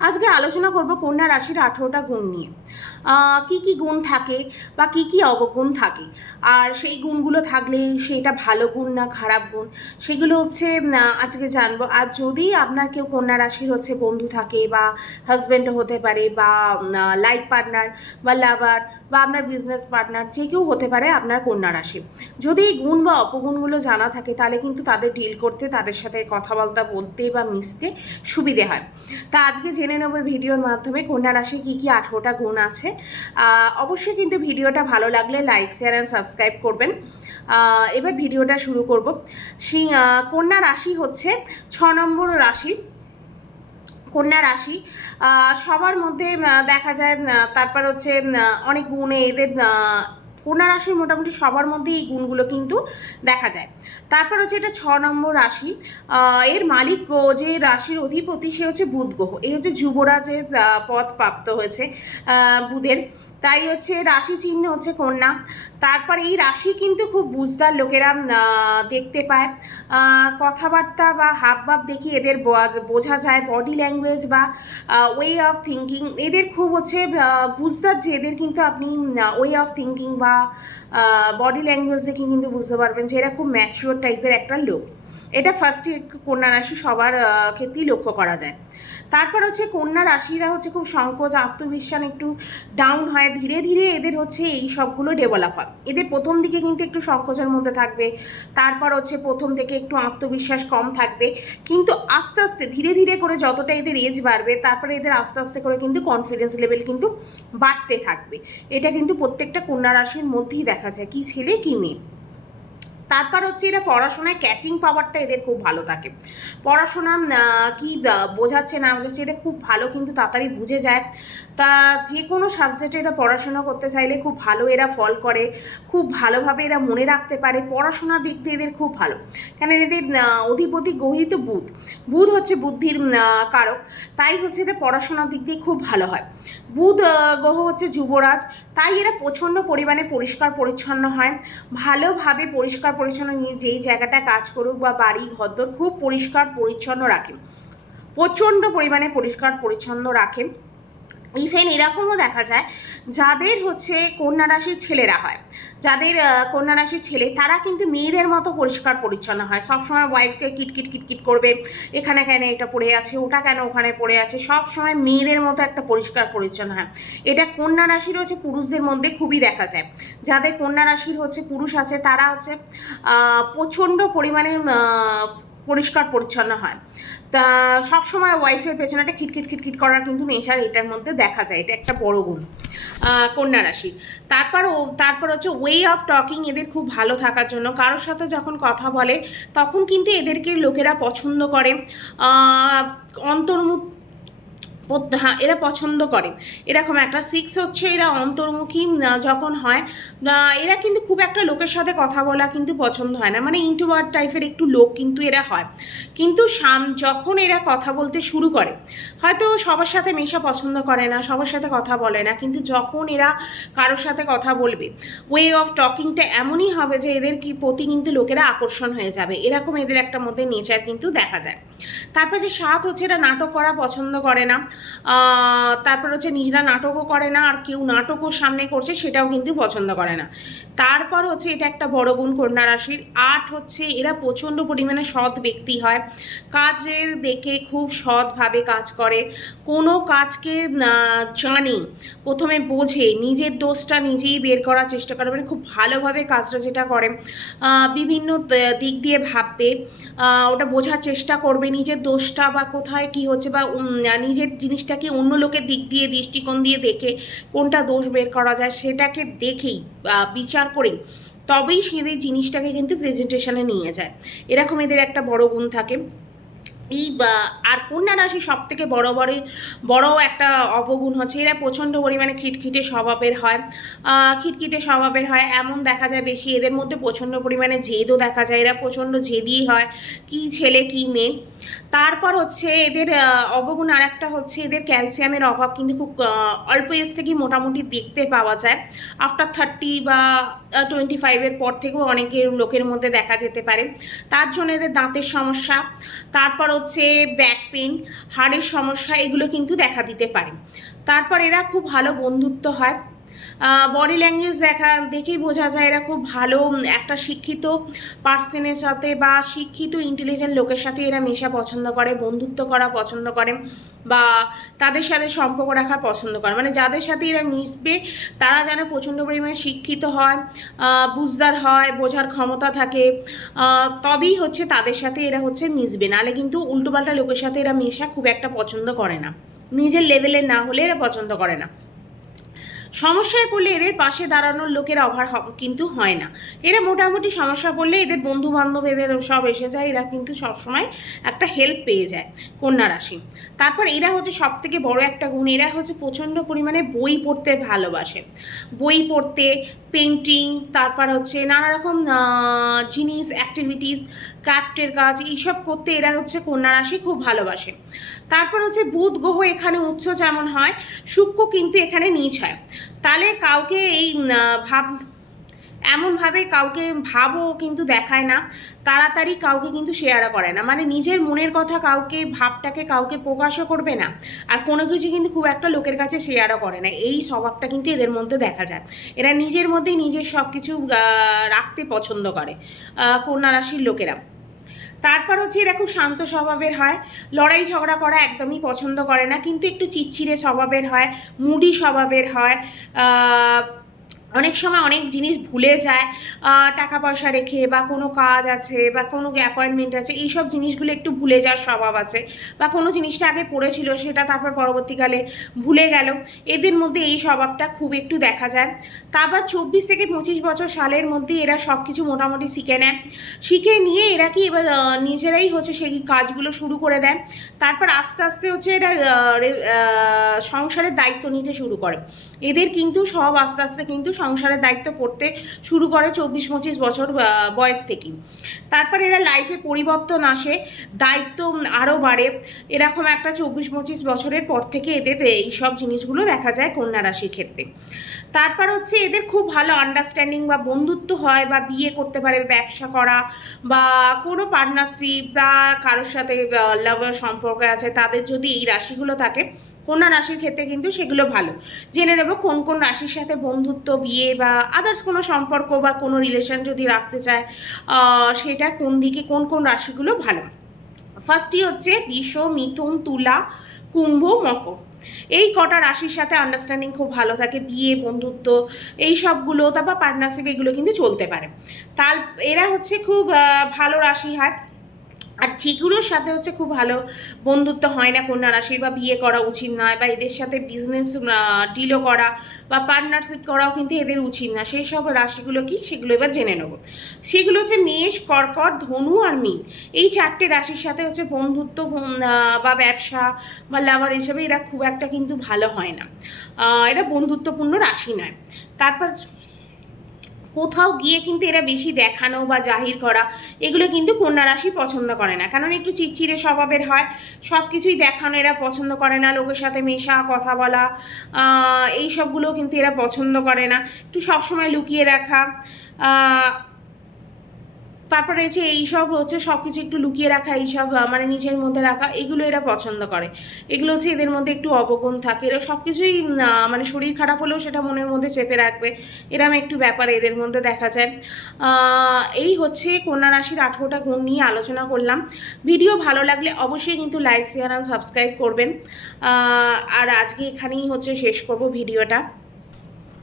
আজকে আলোচনা করব কন্যা রাশির আঠেরোটা গুণ নিয়ে। কি কি গুণ থাকে বা কি কি অবগুণ থাকে? আর সেই গুণগুলো থাকলে সেটা ভালো গুণ না খারাপ গুণ? সেগুলো হচ্ছে আজকে জানব। আর যদি আপনার কেউ কন্যা রাশির হচ্ছে বন্ধু থাকে বা হাজব্যান্ডও হতে পারে বা লাইফ পার্টনার বা লাভার বা আপনার বিজনেস পার্টনার যে কেউ হতে পারে আপনার কন্যা রাশি। যদি এই গুণ বা অপগুণগুলো জানা থাকে, তাহলে কিন্তু তাদের ডিল করতে, তাদের সাথে কথাবার্তা বলতে বা মিশতে সুবিধে হয়। তা আজকে জেনে নেব ভিডিওর মাধ্যমে কন্যা রাশি কী কী আঠেরোটা গুণ আছে। আহ, অবশ্যই কিন্তু ভিডিওটা ভালো লাগলে লাইক শেয়ার অ্যান্ড সাবস্ক্রাইব করবেন। এবার ভিডিওটা শুরু করব। সি কন্যা রাশি হচ্ছে ছ নম্বর রাশি। কন্যা রাশি সবার মধ্যে দেখা যায় তারপর হচ্ছে অনেক গুণে এদের কন্যা রাশির মোটামুটি সবার মধ্যে এই গুণগুলো কিন্তু দেখা যায়। তারপর হচ্ছে এটা ছ নম্বর রাশি। এর মালিক যে রাশির অধিপতি সে হচ্ছে বুধ গ্রহ। এই হচ্ছে যুবরাজের পথ প্রাপ্ত হয়েছে বুধের। তাই হচ্ছে রাশি চিহ্ন হচ্ছে কন্যা। তারপর এই রাশি কিন্তু খুব বুঝদার লোকেরা দেখতে পায়। কথাবার্তা বা হাবভাব দেখি এদের বোঝা- যায় বডি ল্যাঙ্গুয়েজ বা ওয়ে অফ থিঙ্কিং এদের খুব হচ্ছে বুঝদার যে এদের কিন্তু আপনি ওয়ে অফ থিঙ্কিং বা বডি ল্যাঙ্গুয়েজ দেখে কিন্তু বুঝতে পারবেন যে এরা খুব ম্যাচিওর টাইপের একটা লোক। এটা ফার্স্টে কন্যা রাশি সবার ক্ষেত্রেই লক্ষ্য করা যায়। তারপর হচ্ছে কন্যা রাশিরা হচ্ছে খুব সংকোচ, আত্মবিশ্বাস একটু ডাউন হয়। ধীরে ধীরে এদের হচ্ছে এই সবগুলো ডেভেলপ হয়। এদের প্রথম দিকে কিন্তু একটু সংকোচের মধ্যে থাকবে। তারপর হচ্ছে প্রথম থেকে একটু আত্মবিশ্বাস কম থাকবে। কিন্তু আস্তে আস্তে, ধীরে ধীরে করে যতটা এদের এজ বাড়বে, তারপরে এদের আস্তে আস্তে করে কিন্তু কনফিডেন্স লেভেল কিন্তু বাড়তে থাকবে। এটা কিন্তু প্রত্যেকটা কন্যা রাশির মধ্যেই দেখা যায়, কি ছেলে, কি মেয়ে। তারপর হচ্ছে এরা পড়াশোনায় ক্যাচিং পাওয়ারটা এদের খুব ভালো থাকে। পড়াশোনা কি বোঝাচ্ছে, না বোঝাচ্ছে এটা খুব ভালো কিন্তু তাড়াতাড়ি বুঝে যায়। তা যে কোনো সাবজেক্টে এরা পড়াশোনা করতে চাইলে খুব ভালো এরা ফল করে, খুব ভালোভাবে এরা মনে রাখতে পারে, পড়াশোনার দিক দিয়ে এদের খুব ভালো। কেন এদের অধিপতি গহিত বুধ। বুধ হচ্ছে বুদ্ধির কারক, তাই হচ্ছে এটা পড়াশোনার দিক দিয়ে খুব ভালো হয়। বুধ গ্রহ হচ্ছে যুবরাজ, তাই এরা প্রচণ্ড পরিমাণে পরিষ্কার পরিচ্ছন্ন হয়, ভালোভাবে পরিষ্কার পরিচ্ছন্ন নিয়ে যেই জায়গাটা কাজ করুক বা বাড়ি, ঘরদোর খুব পরিষ্কার পরিচ্ছন্ন রাখেন প্রচণ্ড পরিমাণে পরিষ্কার পরিচ্ছন্ন রাখে। ইভেন এরকমও দেখা যায়, যাদের হচ্ছে কন্যা রাশির ছেলেরা হয়, যাদের কন্যা রাশির ছেলে, তারা কিন্তু মেয়েদের মতো পরিষ্কার পরিচ্ছন্ন হয়। সবসময় ওয়াইফকে কিটকিট কিটকিট করবে, এখানে কেন এটা পড়ে আছে, ওটা কেন ওখানে পড়ে আছে সব সময় মেয়েদের মতো একটা পরিষ্কার পরিচ্ছন্ন হয়। এটা কন্যা রাশির হচ্ছে পুরুষদের মধ্যে খুবই দেখা যায়। যাদের কন্যা রাশির হচ্ছে পুরুষ আছে, তারা হচ্ছে প্রচণ্ড পরিমাণে পরিষ্কার পরিচ্ছন্ন হয়। তা সবসময় ওয়াইফের পেছনে একটা খিটখিট খিটখিট করার কিন্তু নেশার এটার মধ্যে দেখা যায়। এটা একটা বড় গুণ কন্যা রাশি। তারপর তারপর হচ্ছে ওয়ে অফ টকিং এদের খুব ভালো থাকার জন্য। কারোর সাথে যখন কথা বলে, তখন কিন্তু এদেরকে লোকেরা পছন্দ করে। অন্তর্মুখ হ্যাঁ এরা পছন্দ করে। এরকম একটা সিক্স হচ্ছে, এরা অন্তর্মুখী যখন হয় এরা কিন্তু খুব একটা লোকের সাথে কথা বলা কিন্তু পছন্দ হয় না। মানে ইন্ট্রোভার্ট টাইপের একটু লোক কিন্তু এরা হয়। কিন্তু সাম যখন এরা কথা বলতে শুরু করে, হয়তো সবার সাথে মেশা পছন্দ করে না, সবার সাথে কথা বলে না, কিন্তু যখন এরা কারোর সাথে কথা বলবে ওয়ে অফ টকিংটা এমনই হবে যে এদের কি প্রতি কিন্তু লোকেরা আকর্ষণ হয়ে যাবে। এরকম এদের একটা মধ্যে নেচার কিন্তু দেখা যায়। তারপর যে সাত হচ্ছে, এরা নাটক করা পছন্দ করে না। তারপর হচ্ছে নিজেরা নাটকও করে না, আর কেউ নাটকও সামনে করছে, সেটাও কিন্তু পছন্দ করে না। তারপর হচ্ছে এটা একটা বড় গুণ কন্যা রাশির। আট হচ্ছে এরা প্রচণ্ড পরিমাণে সৎ ব্যক্তি হয়। কাজের দেখে খুব সৎভাবে কাজ করে। কোনো কাজকে জানে, প্রথমে বোঝে, নিজের দোষটা নিজেই বের করার চেষ্টা করে মানে খুব ভালোভাবে কাজটা যেটা করে। বিভিন্ন দিক দিয়ে ভাববে। ওটা বোঝার চেষ্টা করবে, নিজের দোষটা বা কোথায় কি হচ্ছে বা নিজের জিনিসটাকে অন্য লোকের দিক দিয়ে, দৃষ্টিকোণ দিয়ে দেখে কোনটা দোষ বের করা যায় সেটাকে দেখেই বিচার করেই তবেই সেদের জিনিসটাকে কিন্তু প্রেজেন্টেশনে নিয়ে যায়। এরকম এদের একটা বড় গুণ থাকে। এই আর কন্যা রাশি সব থেকে বড় বড় বড় একটা অবগুণ হচ্ছে। এরা প্রচণ্ড পরিমাণে খিটখিটে স্বভাবের হয়। খিটখিটে স্বভাবের হয়। এমন দেখা যায় বেশি। এদের মধ্যে প্রচণ্ড পরিমাণে জেদও দেখা যায়। এরা প্রচণ্ড জেদি হয়। কি ছেলে, কি মেয়ে। তারপর হচ্ছে এদের অবগুণ আর একটা হচ্ছে এদের ক্যালসিয়ামের অভাব। কিন্তু খুব অল্প এজ থেকেই মোটামুটি দেখতে পাওয়া যায়। আফটার থার্টি বা টোয়েন্টি ফাইভের পর থেকেও অনেকের লোকের মধ্যে দেখা যেতে পারে। তার জন্য এদের দাঁতের সমস্যা। তারপর হচ্ছে ব্যাক পেন হাড়ের সমস্যা, এগুলো কিন্তু দেখা দিতে পারে। তারপর এরা খুব ভালো বন্ধুত্ব হয়। বডি ল্যাঙ্গুয়েজ দেখা, দেখেই বোঝা যায় এরা খুব ভালো একটা শিক্ষিত পার্সনের সাথে বা শিক্ষিত ইন্টেলিজেন্ট লোকের সাথে এরা মেশা পছন্দ করে, বন্ধুত্ব করা পছন্দ করে বা তাদের সাথে সম্পর্ক রাখা পছন্দ করে। মানে যাদের সাথে এরা মিশবে, তারা যেন প্রচণ্ড পরিমাণে শিক্ষিত হয় বুঝদার হয়, বোঝার ক্ষমতা থাকে তবেই হচ্ছে তাদের সাথে এরা হচ্ছে মিশবে। নাহলে কিন্তু উল্টোপাল্টা লোকের সাথে এরা মেশা খুব একটা পছন্দ করে না। নিজের লেভেলের না হলে এরা পছন্দ করে না। সমস্যায় পড়লে এদের পাশে দাঁড়ানোর লোকের অভাব কিন্তু হয় না। এরা মোটামুটি সমস্যা পড়লে এদের বন্ধু বান্ধব এদের সব এসে যায়, এরা কিন্তু সবসময় একটা হেল্প পেয়ে যায় কন্যা রাশি। তারপর এরা হচ্ছে সব থেকে বড় একটা গুণ, এরা হচ্ছে প্রচণ্ড পরিমাণে বই পড়তে ভালোবাসে। বই পড়তে পেন্টিং তারপর হচ্ছে নানা রকম জিনিস অ্যাক্টিভিটিস ক্রাফটের কাজ, এইসব করতে এরা হচ্ছে কন্যা রাশি খুব ভালোবাসে। তারপর হচ্ছে বুধ গ্রহ এখানে উচ্চ যেমন হয়, শুক্র কিন্তু এখানে নিচ হয়। তাহলে কাউকে এই ভাব, এমনভাবে কাউকে ভাবও কিন্তু দেখায় না, তাড়াতাড়ি কাউকে কিন্তু শেয়ার করে না। মানে নিজের মনের কথা কাউকে, ভাবটাকে কাউকে প্রকাশও করবে না, আর কোনো কিছু কিন্তু খুব একটা লোকের কাছে শেয়ারও করে না। এই স্বভাবটা কিন্তু এদের মধ্যে দেখা যায়। এরা নিজের মধ্যেই নিজের সব কিছু রাখতে পছন্দ করে কন্যা রাশির লোকেরা। তারপর হচ্ছে এরা খুব শান্ত স্বভাবের হয়। লড়াই ঝগড়া করা একদমই পছন্দ করে না, কিন্তু একটু চিচ্ছিরে স্বভাবের হয়, মুডি স্বভাবের হয়। অনেক সময় অনেক জিনিস ভুলে যায় টাকা পয়সা রেখে বা কোনো কাজ আছে বা কোনো অ্যাপয়েন্টমেন্ট আছে, এইসব জিনিসগুলো একটু ভুলে যাওয়ার স্বভাব আছে বা কোনো জিনিসটা আগে পড়েছিল সেটা তারপর পরবর্তীকালে ভুলে গেল। এদের মধ্যে এই স্বভাবটা খুব একটু দেখা যায়। তারপর চব্বিশ থেকে পঁচিশ বছর সালের মধ্যে এরা সব কিছু মোটামুটি শিখে নেয়। শিখে নিয়ে এরা কি এবার নিজেরাই হচ্ছে সেই কাজগুলো শুরু করে দেয়। তারপর আস্তে আস্তে হচ্ছে এরা সংসারের দায়িত্ব নিতে শুরু করে। এদের কিন্তু সব আস্তে আস্তে কিন্তু সংসারের দায়িত্ব করতে শুরু করে চব্বিশ, পঁচিশ বছর বয়স থেকেই। তারপর এরা লাইফে পরিবর্তন আসে, দায়িত্ব আরও বাড়ে। এরকম একটা চব্বিশ, পঁচিশ বছরের পর থেকে এদের এই সব জিনিসগুলো দেখা যায় কন্যা রাশির ক্ষেত্রে। তারপর হচ্ছে এদের খুব ভালো আন্ডারস্ট্যান্ডিং বা বন্ধুত্ব হয় বা বিয়ে করতে পারে, ব্যবসা করা বা কোনো পার্টনারশিপ বা কারোর সাথে লাভার সম্পর্ক আছে, তাদের যদি এই রাশিগুলো থাকে কন্যা রাশির ক্ষেত্রে কিন্তু সেগুলো ভালো। জেনে নেব কোন কোন রাশির সাথে বন্ধুত্ব, বিয়ে বা আদার্স কোনো সম্পর্ক বা কোনো রিলেশন যদি রাখতে চায় সেটা কোন দিকে কোন কোন রাশিগুলো ভালো। ফার্স্টই হচ্ছে বিষ, মিথুন, তুলা, কুম্ভ, মকর। এই কটা রাশির সাথে আন্ডারস্ট্যান্ডিং খুব ভালো থাকে, বিয়ে, বন্ধুত্ব, এই সবগুলো, তারপর পার্টনারশিপ এগুলো কিন্তু চলতে পারে। তার এরা হচ্ছে খুব ভালো রাশি হয় আর যেগুলোর সাথে হচ্ছে খুব ভালো বন্ধুত্ব হয় না, কন্যা রাশির বা বিয়ে করা উচিত নয় বা এদের সাথে বিজনেস ডিলও করা বা পার্টনারশিপ করাও কিন্তু এদের উচিত না। সেই সব রাশিগুলো কি? সেগুলো এবার জেনে নেব। সেগুলো হচ্ছে মেষ, কর্কট, ধনু আর মীন। এই চারটে রাশির সাথে হচ্ছে বন্ধুত্ব বা ব্যবসা বা লাভার হিসাবে এরা খুব একটা কিন্তু ভালো হয় না। এরা বন্ধুত্বপূর্ণ রাশি নয়। তারপর কোথাও গিয়ে কিন্তু এরা বেশি দেখানো বা জাহির করা, এগুলো কিন্তু কন্যা রাশি পছন্দ করে না। কারণ একটু চিরচিরে স্বভাবের হয় সব কিছুই দেখানো এরা পছন্দ করে না, লোকের সাথে মেশা, কথা বলা এই সবগুলো কিন্তু এরা পছন্দ করে না। একটু সবসময় লুকিয়ে রাখা তারপরে হচ্ছে এইসব হচ্ছে সব কিছু একটু লুকিয়ে রাখা, এইসব মানে নিজের মধ্যে রাখা, এগুলো এরা পছন্দ করে। এগুলো হচ্ছে এদের মধ্যে একটু অবগুণ থাকে। এরা সব কিছুই মানে শরীর খারাপ হলেও সেটা মনের মধ্যে চেপে রাখবে। এরম একটু ব্যাপার এদের মধ্যে দেখা যায়। এই হচ্ছে কন্যা রাশির আঠেরোটা গুণ নিয়ে আলোচনা করলাম। ভিডিও ভালো লাগলে অবশ্যই কিন্তু লাইক, শেয়ার আর সাবস্ক্রাইব করবেন। আর আজকে এখানেই হচ্ছে শেষ করব ভিডিওটা।